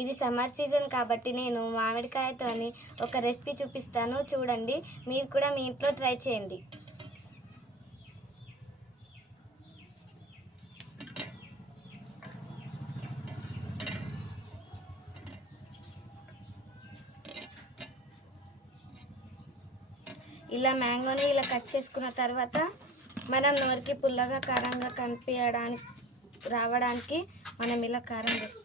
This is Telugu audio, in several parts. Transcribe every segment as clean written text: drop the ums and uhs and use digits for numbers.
ఇది సమ్మర్ సీజన్ కాబట్టి నేను మామిడికాయతోని ఒక రెసిపీ చూపిస్తాను, చూడండి. మీరు కూడా మీ ఇంట్లో ట్రై చేయండి. ఇలా మ్యాంగోని ఇలా కట్ చేసుకున్న తర్వాత మనం నోరికి పుల్లగా కారంగా రావడానికి మనం ఇలా కారం వేసుకోవాలి.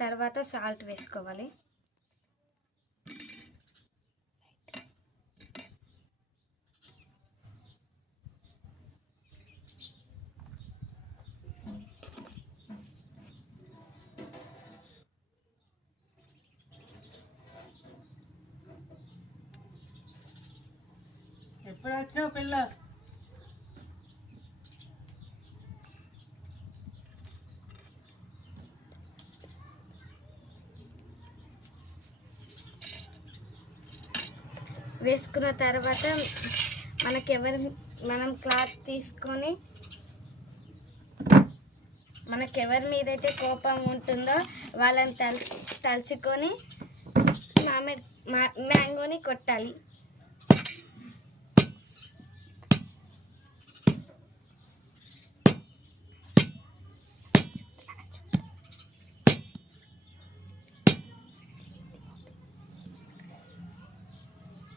తర్వాత సాల్ట్ వేసుకోవాలి. ఎప్పుడు వచ్చినావు పిల్ల? వేసుకున్న తర్వాత మనం క్లాత్ తీసుకొని మనకెవరి మీదైతే కోపం ఉంటుందో వాళ్ళని తలుచుకొని మ్యాంగోని కొట్టాలి.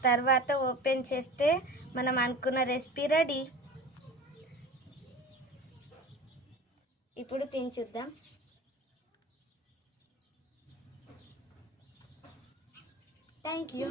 తర్వాత ఓపెన్ చేస్తే మనం అనుకున్న రెసిపీ రెడీ. ఇప్పుడు తిని చూద్దాం. Thank you.